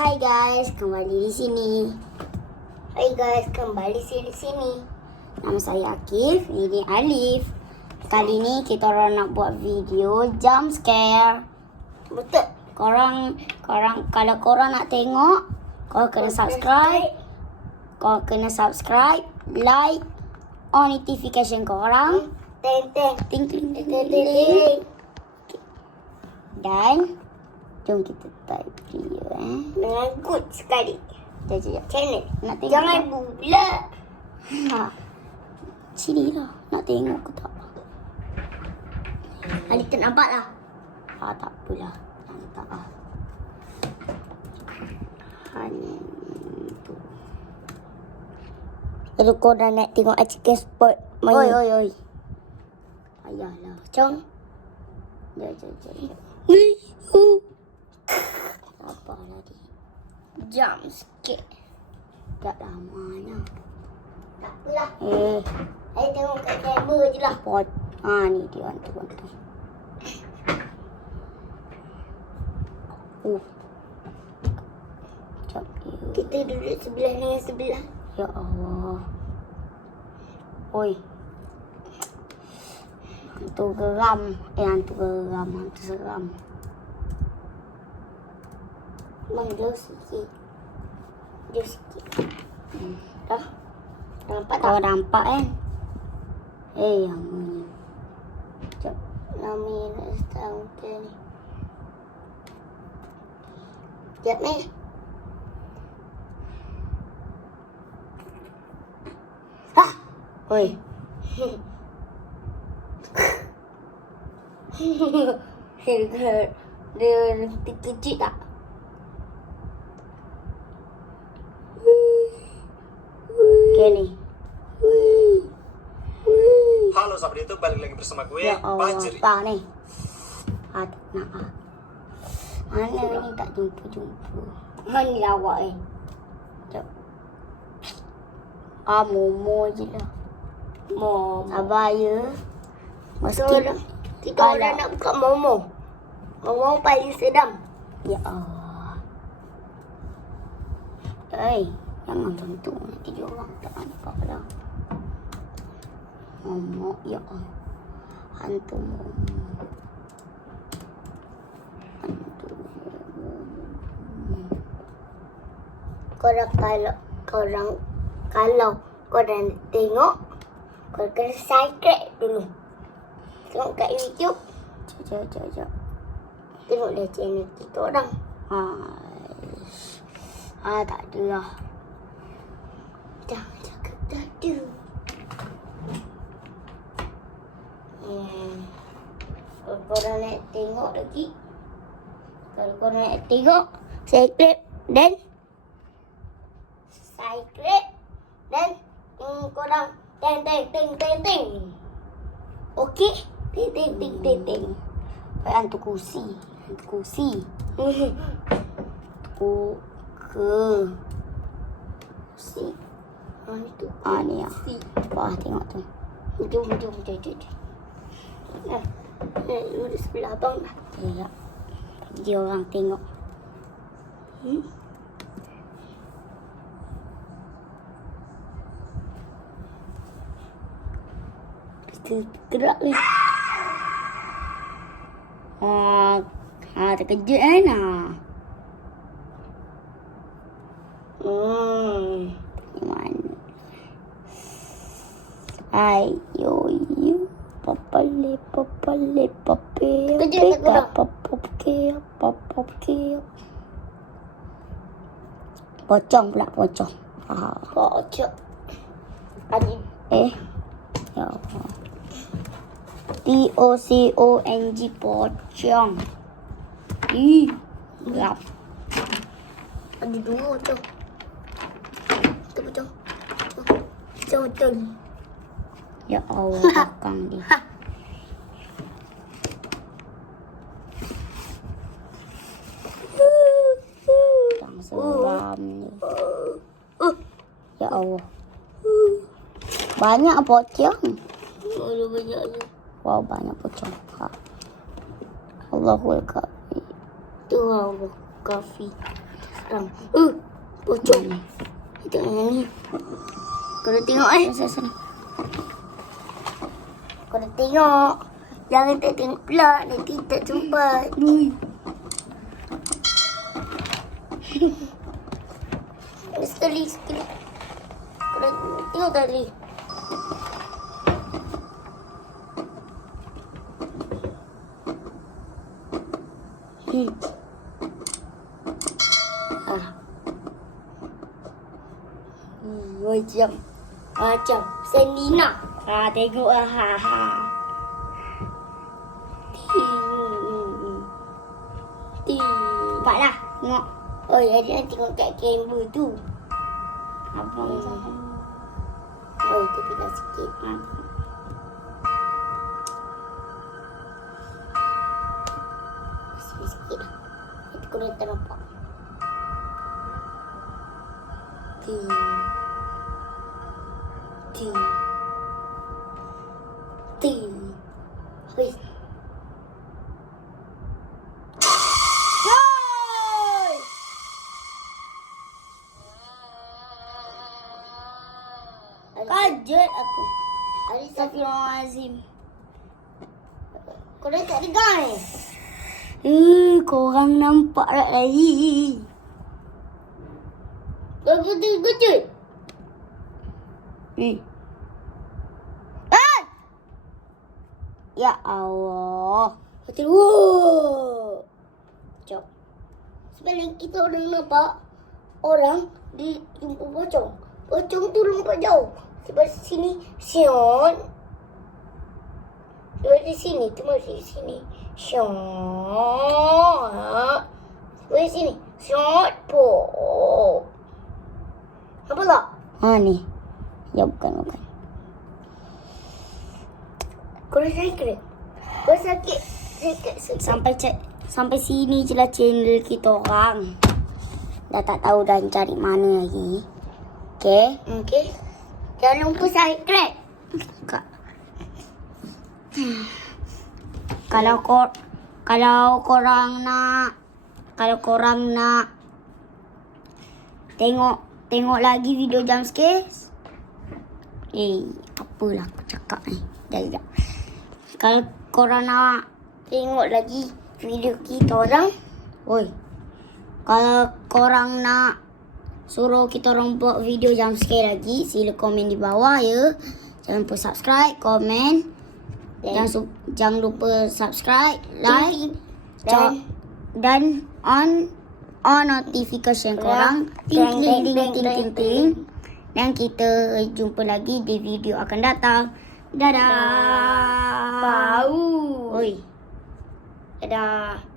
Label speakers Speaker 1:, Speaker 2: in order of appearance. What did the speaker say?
Speaker 1: Hai guys, kembali di sini. Hai guys, kembali di sini. Nama saya Akif, ini Alif. Kali ni kita orang nak buat video jump scare. Betul. Korang, korang kalau korang nak tengok, korang kena subscribe. Korang kena subscribe, like, on notification korang.
Speaker 2: Teng teng
Speaker 1: Ting ting ting ting ting. Dan kita type video eh.
Speaker 2: Dengan good sekali.
Speaker 1: Jom jom. jom.
Speaker 2: Channel.
Speaker 1: Nak tengok
Speaker 2: Jangan
Speaker 1: tak?
Speaker 2: pula.
Speaker 1: Ha. Sini lah. Nak tengok ke tak?
Speaker 2: Ali tak nampak lah.
Speaker 1: Ah, tak apalah. Tak ah. Hantu.
Speaker 2: Kalau kau dah nak tengok chicken spot
Speaker 1: Oi, oi, oi. Payahlah. Cong. Jom, jom, jom. jom. Apa lagi? Scare. Tak lamanya.
Speaker 2: Tak apalah.
Speaker 1: Eh,
Speaker 2: Saya tengok kat kamera je lah.
Speaker 1: pot. Ah, ni dia hantu hantu. Uh. Sekejap. ya.
Speaker 2: Kita duduk sebelah dengan sebelah.
Speaker 1: Ya Allah. Oi. Hantu geram. Eh, hantu geram. Hantu seram.
Speaker 2: Bang, jauh sikit. Jauh sikit.
Speaker 1: Hmm.
Speaker 2: Dah? Dah nampak tak?
Speaker 1: Kau nampak kan? Eh, yang ni. Sekejap.
Speaker 2: Lama nak setahun muka ni. Sekejap ni.
Speaker 1: Ah! Oi.
Speaker 2: dia dia terkejut tak?
Speaker 1: Okay ni.
Speaker 3: Halo sahabat YouTube, balik lagi bersama gue,
Speaker 1: Ya Allah.
Speaker 3: Banjir.
Speaker 1: Tak ni. Ah, tak nak ah. Mana ni tak jumpa-jumpa.
Speaker 2: Mana lawak eh?
Speaker 1: Sekejap. Ah, Momo je lah.
Speaker 2: Mom.
Speaker 1: Sabar ya.
Speaker 2: Kita orang, kita orang nak buka momo. Momo paling sedap.
Speaker 1: Ya Allah. Eh, jangan tentu nanti dia orang tak nampak lah. Momok, ya. Hantu momok. Hantu.
Speaker 2: Korang kalau korang kalau korang tengok korang kena subscribe dulu. Tengok kat YouTube,
Speaker 1: sekejap, sekejap.
Speaker 2: tengok dah channel kita orang.
Speaker 1: Aish. Ah, tak ada lah.
Speaker 2: Jangan cakap tak ada. Hmm. Kalau korang nak tengok lagi, kalau korang nak tengok, subscribe dan subscribe dan hmm, korang teng teng teng teng teng. Okey? Teng teng teng teng teng.
Speaker 1: Eh, hantu kursi. Hantu kursi. Ku ke.
Speaker 2: Si. Ah, itu.
Speaker 1: Ah, ni ah.
Speaker 2: Si.
Speaker 1: Wah, tengok tu.
Speaker 2: Jom, jom, jom, jom. jom. Nah, nah, duduk sebelah abang lah.
Speaker 1: Ya. Dia orang tengok.
Speaker 2: Hmm?
Speaker 1: Kita gerak ni. Ah, ah terkejut kan? Ah.
Speaker 2: Hmm.
Speaker 1: Mana? Ayo, yo. Попали, попали, попи,
Speaker 2: пика, попки, попки.
Speaker 1: Bỏ chồng là bỏ chồng. À.
Speaker 2: Bỏ chồng.
Speaker 1: Anh Ê. T O C O N
Speaker 2: G bỏ chồng. Ý. Gặp. Anh đúng rồi chồng. Tôi bỏ chồng. Chồng chồng.
Speaker 1: Ya Allah. Ya belakang dia. Ni. Ya Allah. Banyak pocong.
Speaker 2: Ada banyak tu.
Speaker 1: Wow, banyak pocong. Ha. Allahul Kafi.
Speaker 2: Tu Allah. Kafi. Sekarang. Uh, pocong. Yang ni. Kau tengok eh?
Speaker 1: Sana, sana.
Speaker 2: Kau dah tengok. Jangan tak tengok pula. Nanti tak sempat.
Speaker 1: Ui.
Speaker 2: Sekali, sekali. Kau dah tengok tadi.
Speaker 1: Hmm. Ah. Hmm, macam.
Speaker 2: Macam Selina.
Speaker 1: Ah, tengok ah. Ha, ha. Nampak dah. Tengok.
Speaker 2: Oh, ya dia tengok kat kamera tu.
Speaker 1: Abang hmm.
Speaker 2: Oh, tu pindah sikit.
Speaker 1: Ha.
Speaker 2: Sikit sikit lah. Itu dah tak nampak.
Speaker 1: Kajet aku. Astagfirullahalazim.
Speaker 2: Kau dah tak dengar eh?
Speaker 1: Eh, korang nampak tak lagi?
Speaker 2: Kau betul kejut.
Speaker 1: Eh. Ah! Ya Allah.
Speaker 2: Betul. Wow. Jom. Sebelum kita orang nampak orang di jumpa pocong. Pocong tu lompat jauh. Sebab sini Sion. Sebab di sini masih di sini. Sion. Sebab di sini. Sion po. Apa tak?
Speaker 1: Ha ni. Ya bukan bukan.
Speaker 2: Kau sakit? Kau sakit? Sakit, sakit.
Speaker 1: Sampai cek sampai sini je lah channel kita orang. Dah tak tahu dah cari mana lagi. Okey.
Speaker 2: Okey. Jangan lupa subscribe.
Speaker 1: Kak. Kalau kor kalau korang nak kalau korang nak tengok tengok lagi video jump scares. Eh, apalah aku cakap ni. Dah dah. Kalau korang nak tengok lagi video kita orang, oi. Kalau korang nak suruh kita orang buat video jump scare lagi, sila komen di bawah ya. Jangan lupa subscribe, komen. Jangan, su- jangan lupa subscribe, like dan dan on on notification korang. Ting ting ting ting ting ting. Dan kita jumpa lagi di video akan datang. Dadah.
Speaker 2: Bau.
Speaker 1: Oi. Dadah.